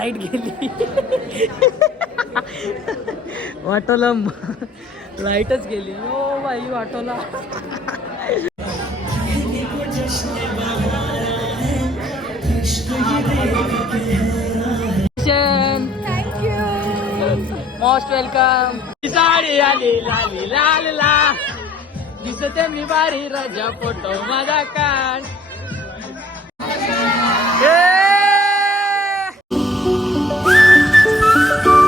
Light गेली. ऑटोला लाईटच गेली. ओ बाई ऑटोला. थँक्यू. Most welcome. साडी आली लाली लाल ला दिसते मी बारी राजा फोटो माझा काढ.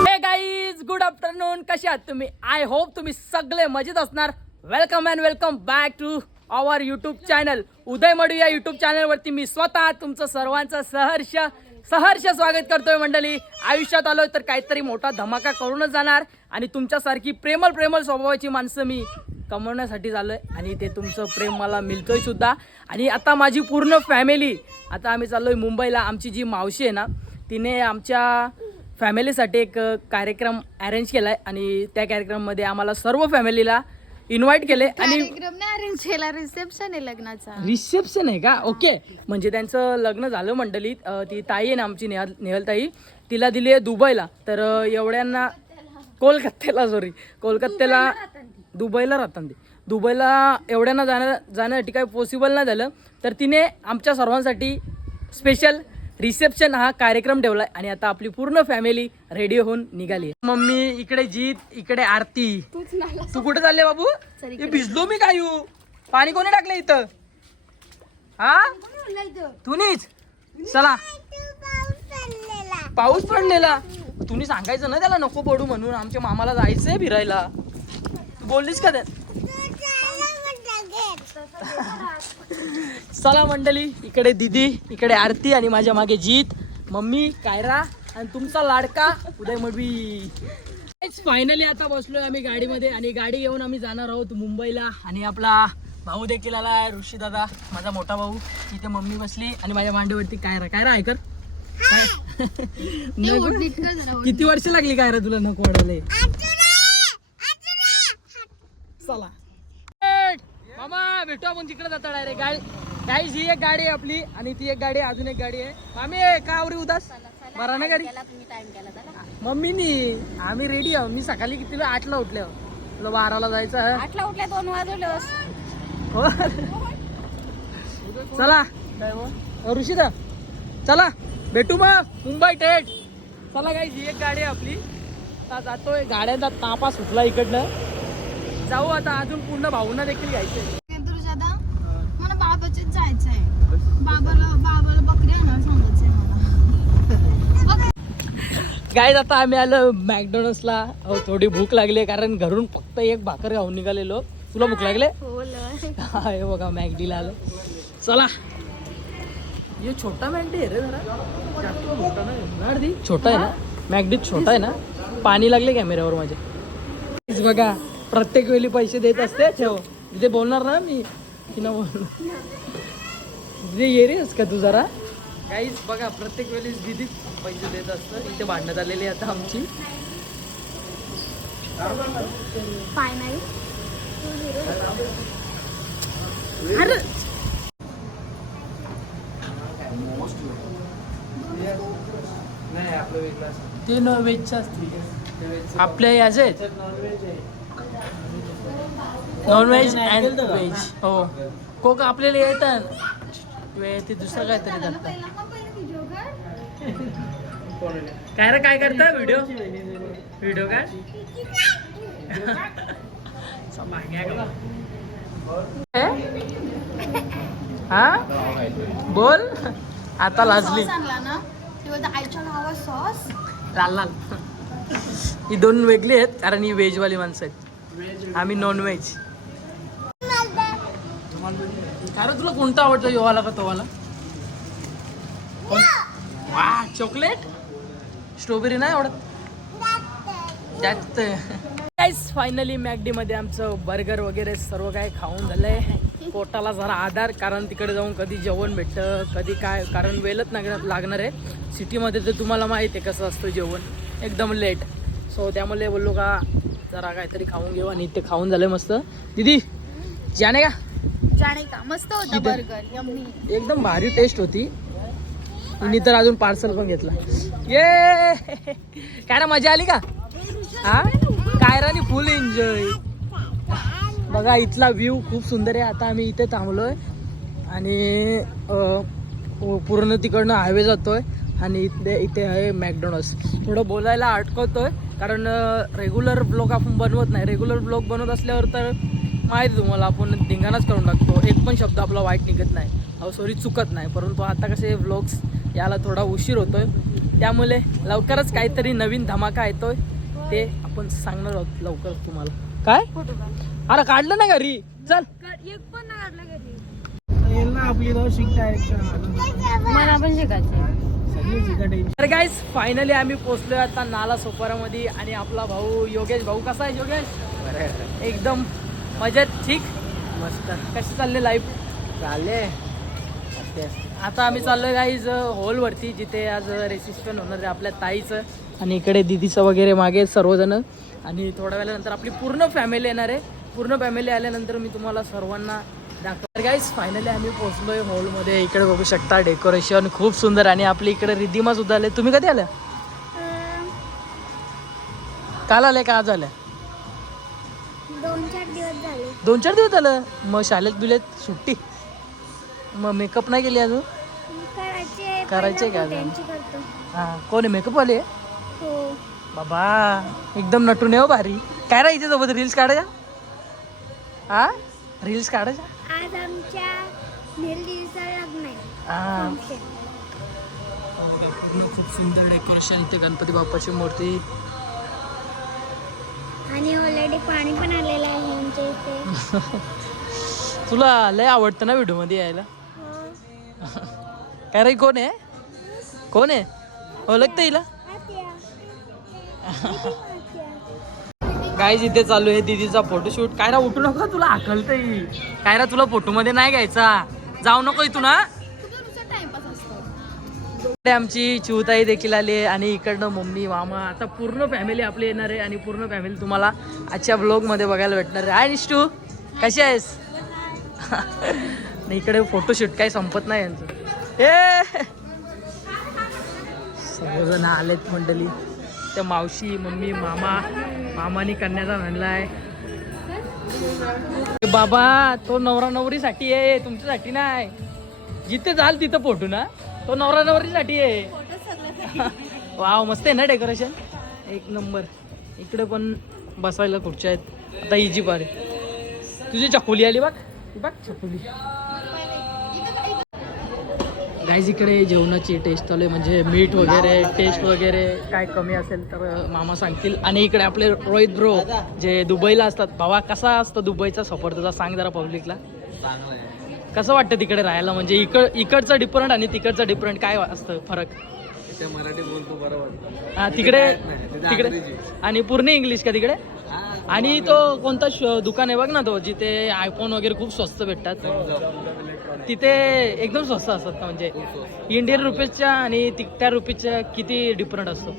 हे गाईज गुड आफ्टरनून. कसे आहात तुम्ही? आय होप तुम्ही सगळे मजेत असणार. Welcome and welcome back to our YouTube channel Uday Madu. या यूट्यूब चॅनलवरती मी स्वतः तुमचं सर्वांचं सहर्ष स्वागत करतोय. मंडळी, आयुष्यात आलोय तर काहीतरी मोठा धमाका करूनच जाणार आणि तुमच्यासारखी प्रेमळ स्वभावाची माणसं मी कमवण्यासाठी झालोय आणि ते तुमचं प्रेम मला मिळतोय सुद्धा. आणि आता माझी पूर्ण फॅमिली, आता आम्ही चाललोय मुंबईला. आमची जी मावशी आहे ना, तिने आमच्या फॅमिलीसाठी एक कार्यक्रम अरेंज केलाय आणि त्या कार्यक्रममध्ये आम्हाला सर्व फॅमिलीला इन्व्हाइट केले. आणि अरेंज केला, रिसेप्शन आहे लग्नाचा. रिसेप्शन आहे का? ओके. म्हणजे त्यांचं लग्न झालं मंडळी. ती ताई आहे ना आमची, नेहल ताई, तिला दिली आहे दुबईला. तर एवढ्यांना कोलकात्याला दुबईला राहतात ते. दुबईला एवढ्यांना जाण्यासाठी काही पॉसिबल नाही झालं, तर तिने आमच्या सर्वांसाठी स्पेशल रिसेप्शन हा कार्यक्रम ठेवलाय. आणि आता आपली पूर्ण फॅमिली रेडी होऊन निघाली. मम्मी इकडे, जीत इकडे, आरती. तू कुठे चालले बाबू? हे भिजलो मी काय? पाणी कोणी टाकलं इथं? हा तुम्हीच. चला, पाऊस पडलेला. तुम्ही सांगायचं ना त्याला नको पडू म्हणून. आमच्या मामाला जायचंय फिरायला. तू बोललीस का त्या? चला मंडळी, इकडे दीदी, इकडे आरती आणि माझ्या मागे जीत, मम्मी, कायरा आणि तुमचा लाडका उदय मडवी. फायनली आता बसलोय आम्ही गाडीमध्ये आणि गाडी घेऊन आम्ही जाणार आहोत मुंबईला. आणि आपला भाऊ देखील आला, ऋषी दादा, माझा मोठा भाऊ. इथे मम्मी बसली आणि माझ्या मांडीवरती कायरा ऐकर. किती वर्ष लागली कायरा तुला नको वाढायला? चला मामा, भेटू आपण तिकडे जाता डायरेक्ट. गाडी ही एक गाडी आहे आपली आणि ती एक गाडी आहे, अजून एक गाडी आहे. मामी का आवरी उदास बरा ना गाडी? मम्मीनी आम्ही रेडी आहोत. मी सकाळी कितीला? 8ला उठले. तुला 12ला जायचं आहे. 8ला उठल्या 2 वाजवले. चला ऋषीदा, चला भेटू मग मुंबई थेट. चला गाईज, ही एक गाडी आहे आपली. आता जातोय. गाड्यांचा तापा सुटला इकडनं. जाऊ आता. अजून पूर्ण भाऊंना देखील घ्यायचंय. मला बाबाचेच जायचंय. बाबाला बकरी आणायला सांगायचंय मला. गाईज आता आम्ही आलो मॅकडॉनल्ड्सला. थोडी भूक लागली कारण घरून फक्त एक भाकर खाऊन निघालेलो. तुला भूक लागले? हे बघा मॅगडीला आलो. चला. ये छोटा मॅगडी आहे रे, जरा जास्त मोठा नाही. छोटा आहे ना मॅगडी, छोटा आहे ना. पाणी लागले कॅमेऱ्यावर माझ्या. बघा प्रत्येक वेळी पैसे देत असते. ठेव तिथे बोलणार ना मी, तिनं बोलणार. तिथे ये रेस का तू जरा? काहीच बघा प्रत्येक वेळेस दिदी पैसे देत असतं. इथे भांडण्यात आलेली आता आमची. फायनल ते नॉन व्हेजच्या असतील. आपल्या याचे नॉन व्हेज अँड व्हेज. हो कोक आपल्याला येतात. ते दुसरं काहीतरी जातं. काय रे काय करता? व्हिडिओ काय? हा बोल आता. लाजली. आईच्या गावात सॉस लाल. ही दोन वेगळी आहेत कारण ही व्हेजवाली माणसं आहेत, आम्ही नॉन व्हेज. अरे तुला कोणता आवडतं, योवाला का तोवाला? वा चॉकलेट. स्ट्रॉबेरी नाही आवडत. फायनली मॅकडी मध्ये आमचं बर्गर वगैरे सर्व काही खाऊन झालंय. पोटाला जरा आधार, कारण तिकडे जाऊन कधी जेवण भेटतं कधी काय, कारण वेळच लागणार आहे. सिटीमध्ये तर तुम्हाला माहिती आहे कसं असतं जेवण, एकदम लेट. सो त्यामुळे बोललो का जरा काहीतरी खाऊन घेऊ आणि ते खाऊन झालं मस्त. दीदी जाणे का? जाणे का? मस्त होता बर्गर, यम्मी. एकदम भारी टेस्ट होती. हिनी तर अजून पार्सल पण घेतला. ये काय ना मजा आली का? हा कायरानी फुल एन्जॉय. बघा इथला व्ह्यू खूप सुंदर आहे. आता आम्ही इथे थांबलोय आणि पूर्ण तिकडनं हायवे जातोय आणि इथे आहे मॅकडॉनल्ड्स. थोडं बोलायला अटकवतोय कारण रेग्युलर ब्लॉग आपण बनवत नाही. रेग्युलर ब्लॉग बनवत असल्यावर तर माहिती तुम्हाला आपण धिंगाणाच करून टाकतो. एक पण शब्द आपला वाईट निघत नाही, सॉरी चुकत नाही. परंतु आता कसे व्लॉग्स याला थोडा उशीर होतोय, त्यामुळे लवकरच काहीतरी नवीन धमाका येतोय ते आपण सांगणार आहोत लवकरच तुम्हाला. काय अरे काढलं ना घरी चल आपली मला पण शिकायचं. तर गाईज फायनली आम्ही पोहोचलोय आता नाला सोपारामध्ये. आणि आपला भाऊ योगेश भाऊ कसा आहे योगेश? एकदम मजेत, ठीक मस्त. कशी चालले लाईफ? चालले. आता आम्ही चाललोय गाईज हॉलवरती जिथे आज रेसिस्टन होणार आहे आपल्या ताईचं आणि इकडे दिदीचं वगैरे मागे सर्वजण. आणि थोड्या वेळानंतर आपली पूर्ण फॅमिली येणार आहे. पूर्ण फॅमिली आल्यानंतर मी तुम्हाला सर्वांना दाखवणार. गाईज फायनली आम्ही पोहोचलोय हॉलमध्ये. इकडे बघू शकता डेकोरेशन खूप सुंदर. आणि आपली इकडे रिद्धिमा सुद्धा आले. तुम्ही कधी आल्या? काल आले का आज आल्या? 2-4 दिवस झाले. 2-4 दिवस झालं. मग शाळेत बिलेत सुट्टी? मग मेकअप नाही केली अजून? करायचे का अजून? हां कोण आहे मेकअपवाले? हो बाबा एकदम नटून हो भारी. काय राहायचं सोबत रील्स काढायच्या? हा रील्स काढायच्या? आज आमच्या दिदीचं लग्न आहे. हां खूप सुंदर डेकोरेशन. इथे गणपती बाप्पाची मूर्ती. आणि ऑलरेडी पाणी पण आलेलं आहे आमच्या इथे. तुला लय आवडतं ना व्हिडिओ मध्ये यायला? काय रे कोण आहे? कोण आहे? ओळखतं हिला? गाईज इथे चालू आहे दीदीचा फोटोशूट. कायरा उठू नका, तुला आकलतं येईल. कायरा तुला फोटो मध्ये नाही घ्यायचा, जाऊ नको इथून. हा आमची चिवताई देखील आली आहे आणि इकडनं मम्मी मामा. आता पूर्ण फॅमिली आपली येणार आहे आणि पूर्ण फॅमिली तुम्हाला आजच्या ब्लॉग मध्ये बघायला भेटणार आहे. हाय निष्ठू कशी आहेस? इकडे फोटोशूट काही संपत नाही यांचं. हे सर्वजण आलेत मंडळी. त्या मावशी मम्मी मामा. मामानी कन्याचा म्हणलाय. बाबा तो नवरा नवरीसाठी आहे, तुमच्यासाठी नाही. जिथे जाल तिथं फोटो ना, तो नवरा नवरीसाठी आहे. वाव मस्त आहे ना डेकोरेशन, एक नंबर. इकडे पण बसायला खुर्च्या आहेत. आता ही जी बारी तुझी चकोली आली बघ, बघ चकोली. गाईज इकडे जेवणाची टेस्ट चालू आहे, म्हणजे मीठ वगैरे टेस्ट वगैरे काय कमी असेल तर मामा सांगतील. आणि इकडे आपले रोहित ब्रो जे दुबईला असतात. भावा कसा असतं दुबईचा सफर तुझा, सांग जरा पब्लिकला. कसं वाटतं तिकडे राहायला? म्हणजे इकडचं डिफरंट आणि तिकडचं डिफरंट काय असतं फरक? मराठी बोलतो बरोबर. हा तिकडे आणि पूर्ण इंग्लिश का तिकडे? आणि तो कोणता दुकान आहे बघ ना तो जिथे आयफोन वगैरे खूप स्वस्त भेटतात, तिथे एकदम स्वस्त असतात का? म्हणजे इंडियन रुपीजच्या आणि त्या रुपीजच्या किती डिफरंट असतो?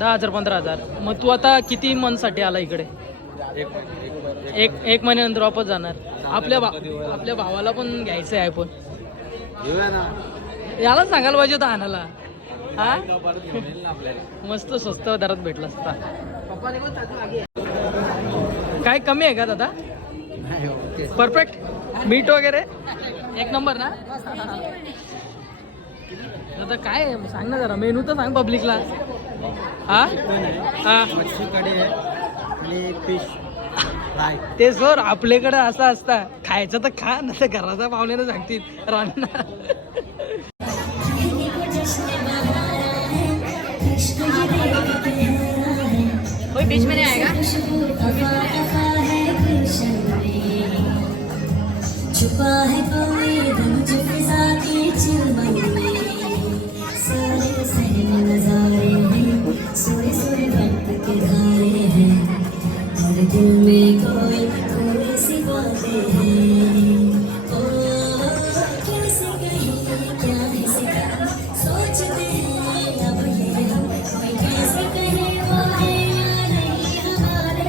10,000-15,000. मग तू आता किती मंथसाठी आला इकडे? एक महिन्यानंतर वापस जाणार. आपल्या भावाला पण घ्यायचं आहे आयफोन. याला सांगायला पाहिजे होतं आणायला. हा मस्त स्वस्त दरात भेटला असता. काय कमी आहे का दादा? परफेक्ट मीठ वगैरे एक नंबर ना? दादा काय सांग ना जरा, मेनू तर सांग पब्लिकला. हा हा मच्छी कढी आहे आणि फिश फ्राय. ते सर आपल्याकडे असं असतं, खायचं तर खा ना, तर घराचा पाहुण्यानं सांगतील राणा. कोई बीच में नहीं आएगा? छुपा है कोई दम जो फिजा की चिलमन में, सारे सहन नजारे हैं, सोए सोए वक्त के धारे हैं, हर दिल में कोई थोड़ी सी बातें हैं. ओ कैसे कहें क्या है सिखा, सोचते हैं अब ये हम, कोई कैसे कहे वो है या नहीं हमारे.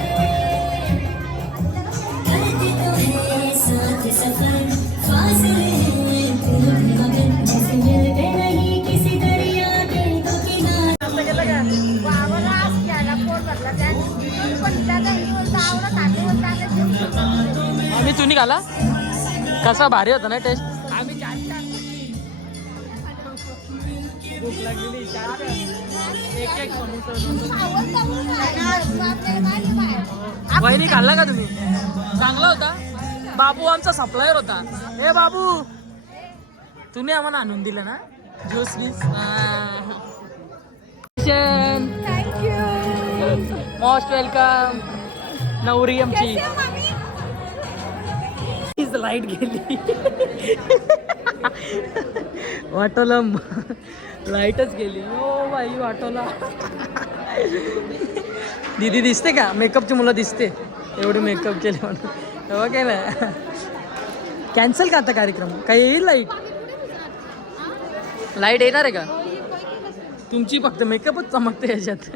करते तो है साथ सफर, फासले हैं फिर भी मगर जिसमें वहिनी खाला कसा भारी होता ना टेस्ट. आम्ही भूक लागलेली एक एक वहिनी खाल्ला का तुम्ही? चांगला होता. बाबू आमचा सप्लायर होता. ए बाबू तुम्ही आम्हाला आणून दिलं ना ज्यूस बीस. Most welcome. नवरी आमची लाईट गेली वाटोला लाईटच गेली. ओ बाई वाटोला. दीदी दिसते का? मेकअपची मुलं दिसते एवढे मेकअप केले म्हणून. तेव्हा काय ना कॅन्सल का आता कार्यक्रम? काय येईल लाईट? लाईट येणार आहे का? तुमची फक्त मेकअपच चमकते याच्यात.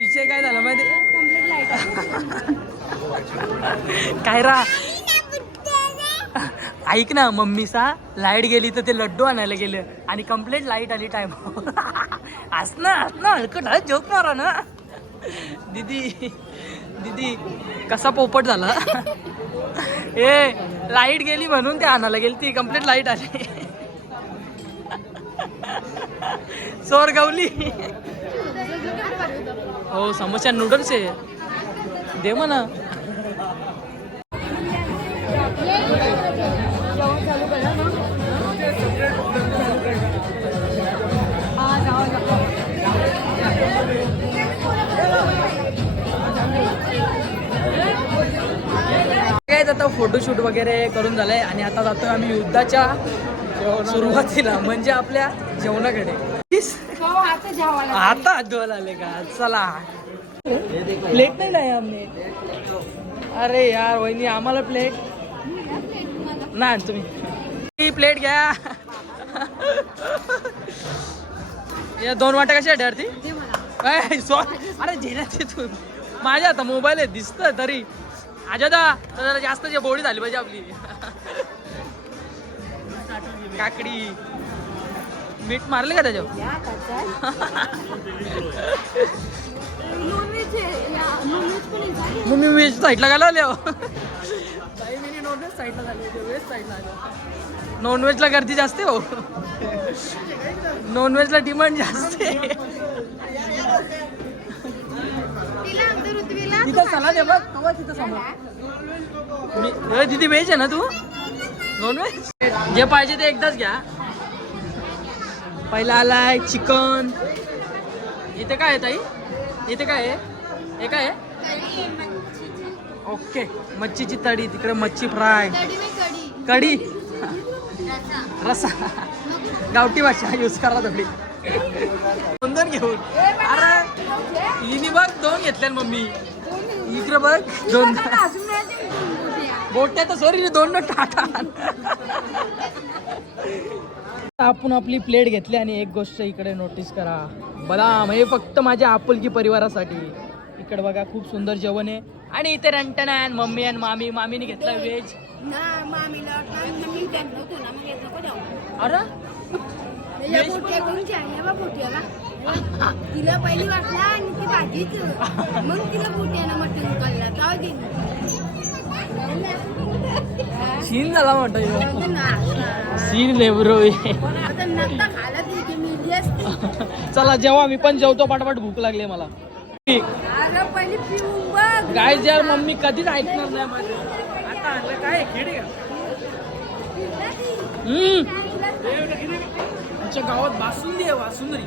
विषय काय झाला माहिती? काय रा ऐक ना, मम्मीचा लाईट गेली तर ते लड्डू आणायला गेले आणि कंप्लीट लाईट आली टाइम. हलकट जोक मारा ना. दीदी दीदी कसा पोपट झाला. ए लाईट गेली म्हणून ते आणायला गेली, ती कंप्लीट लाईट आली. चोर गवली. हो समोसा नूडल्स आहे दे म्हणा. आता फोटोशूट वगैरे करून झालंय आणि आता जातोय आम्ही युद्धाच्या सुरुवातीला म्हणजे आपल्या जेवणाकडे. आता हात धुवायला आले का? चला प्लेट नाही लाय आम्ही. अरे यार वहिनी आम्हाला प्लेट नाही. तुम्ही प्लेट घ्या. या 2 वाट्या कशा आहेत अरे झेण्याचे तू माझ्या आता मोबाईल आहे दिसत तरी. आजादा जरा जास्त जे बोडी झाली पाहिजे आपली. काकडी मीठ मारले का त्याच्यावर? मग मी व्हेज साईडला घाला आले. नॉनव्हेज साईडला झाले व्हेज साईडला आले. नॉनव्हेजला गर्दी जास्त हो. नॉनव्हेजला डिमांड जास्त आहे. तिथं चला दे बघ तू तिथं समोर. दीदी व्हेज आहे ना तू? नॉनव्हेज जे पाहिजे ते एकदाच घ्या. पहिला आलाय चिकन. इथे काय आहे ताई? इथे काय आहे? हे काय आहे? ओके मच्छीची तळी. तिकडे मच्छी फ्राय. कढी रसा. गावठी भाषा यूज करा थोडी. 2 घेऊन. अरे हिने बघ 2 घेतल्या मम्मी. इकडे बघ 2 बोट्या तर सॉरी 2 टाटा. आपण आपली प्लेट घेतली आणि एक गोष्ट इकडे नोटीस करा. बदाम हे फक्त माझ्या आपुलकी परिवारासाठी. इकडे बघा खूप सुंदर जेवण आहे. आणि इथे रंटन मम्मी आणि मामी. मामीने घेतला व्हेज. अरे तिला पहिली वाटला आणि ती भाजीच मग तिला बोट्यानं मटण उकळला. जाऊ दे सीन झाला म्हणतो. सीन लेब्रो. चला जेव्हा मी पण जेवतो पाठपाठ भूक लागली मला. गाईज यार मम्मी कधीच ऐकणार नाही माझं. आता आणलं काय खेडे का? आमच्या गावात बासुंदी आहे. बासुंदी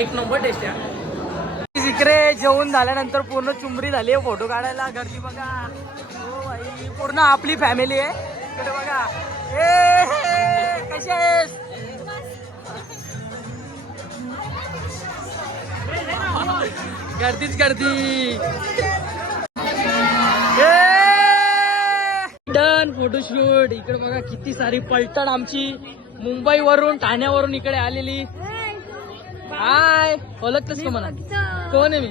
एक नंबर टेस्ट आहे. इकडे जेवण झाल्यानंतर पूर्ण चुंबरी झाली आहे फोटो काढायला. गर्दी बघा. हो भाई पूर्ण आपली फॅमिली आहे इकडे बघा. ए कशी आहेस? गर्दीच गर्दी. Done photoshoot. इकडे बघा किती सारी पलटण आमची मुंबईवरून ठाण्यावरून इकडे आलेली. हाय ओळखतस का मला? कोण आहे मी?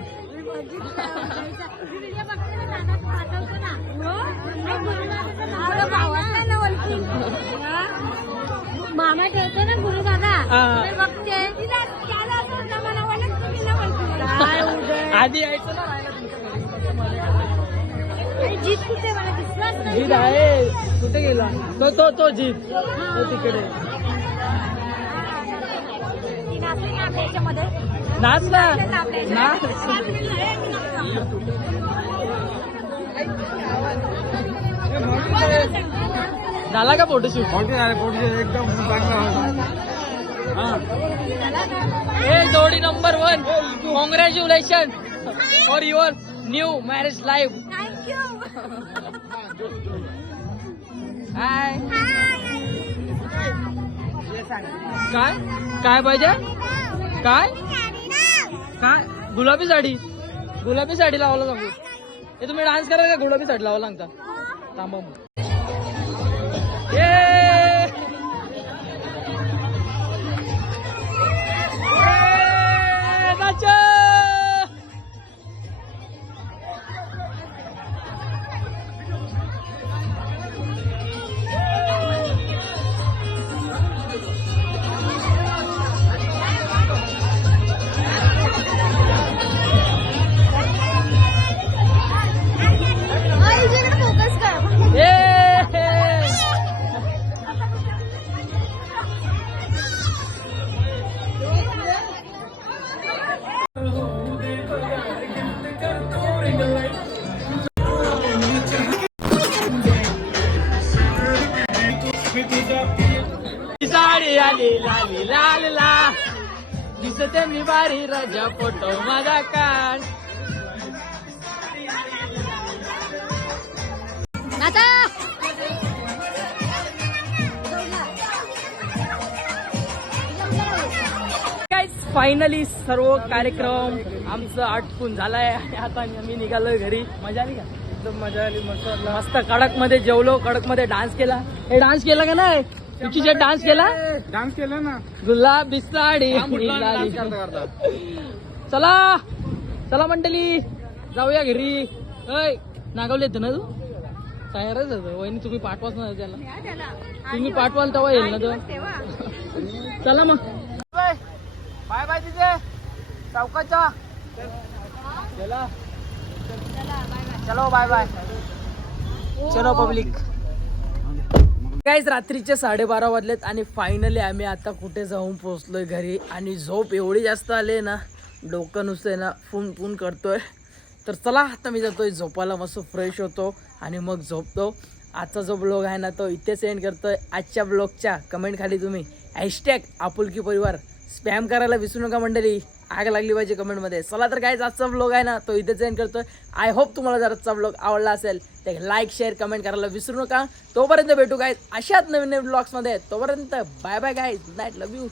मामा ठेवतो ना गुरु दादा. आधी यायचं ना राहायला तुमच्या घरी. जीत कुठे मला दिसलाच नाही. जीत आहे, कुठे गेला तो जीत तो तिकडे. ती नाचली ना आपल्या याच्यामध्ये. नाच ना नाच. झाला का फोटोशूट? एकदम चांगला. हे जोडी number 1, congratulation for your new marriage life. Thank you. Hi. काय काय पाहिजे? काय काय? गुलाबी साडी लावायला सांगू. हे तुम्ही डान्स करा का गुलाबी साडी लावायला सांगता? थांबा मग. नाचा. फोकस कर. साडी आली लाली लाल ला, दिसते मी बारी राजा फोटो माझा काढ. आता फायनली सर्व कार्यक्रम आमचं आटपून झालाय आणि आता आम्ही निघालोय घरी. मजा आली का? एकदम मजा आली. मस्त कडक मध्ये जेवलो, कडक मध्ये डान्स केला. हे डान्स केला का नाही? तुझी डान्स केला ना. गुलाबी साडी लाली. चला चला मंडळी जाऊया घरी. नागवले येतं ना तू? तयारच होतं वहिनी. तुम्ही पाठवाच ना त्याला. तुम्ही पाठवाल तेव्हा येईल ना तो. चला मग बाय बाय बाय. तिथे चौकाचा चलो बाय बाय. चलो पब्लिक. गाईज रात्रीचे 12:30 वाजलेत आणि फायनली आम्ही आता कुठे जाऊन पोहोचलोय घरी. आणि झोप एवढी जास्त आली ना, डोकं नुसतं ना फुन फुन करतोय. तर चला आता मी जातोय झोपायला, मस्त फ्रेश होतो आणि मग झोपतो. आजचा जो ब्लॉग आहे ना तो इथे सेंड करतोय. आजच्या ब्लॉगच्या कमेंट खाली तुम्ही #आपुलकी परिवार स्पॅम करायला विसरू नका मंडळी. आग लागली पाहिजे कमेंटमध्ये. चला तर काय आजचा ब्लॉग आहे ना तो इथे सेंड करतोय. आय होप तुम्हाला जर आजचा ब्लॉग आवडला असेल तर लाईक शेअर कमेंट करायला विसरू नका. तोपर्यंत भेटू गाईज अशाच नवीन नवीन ब्लॉग्समध्ये. तोपर्यंत bye bye guys. Good night. Love you.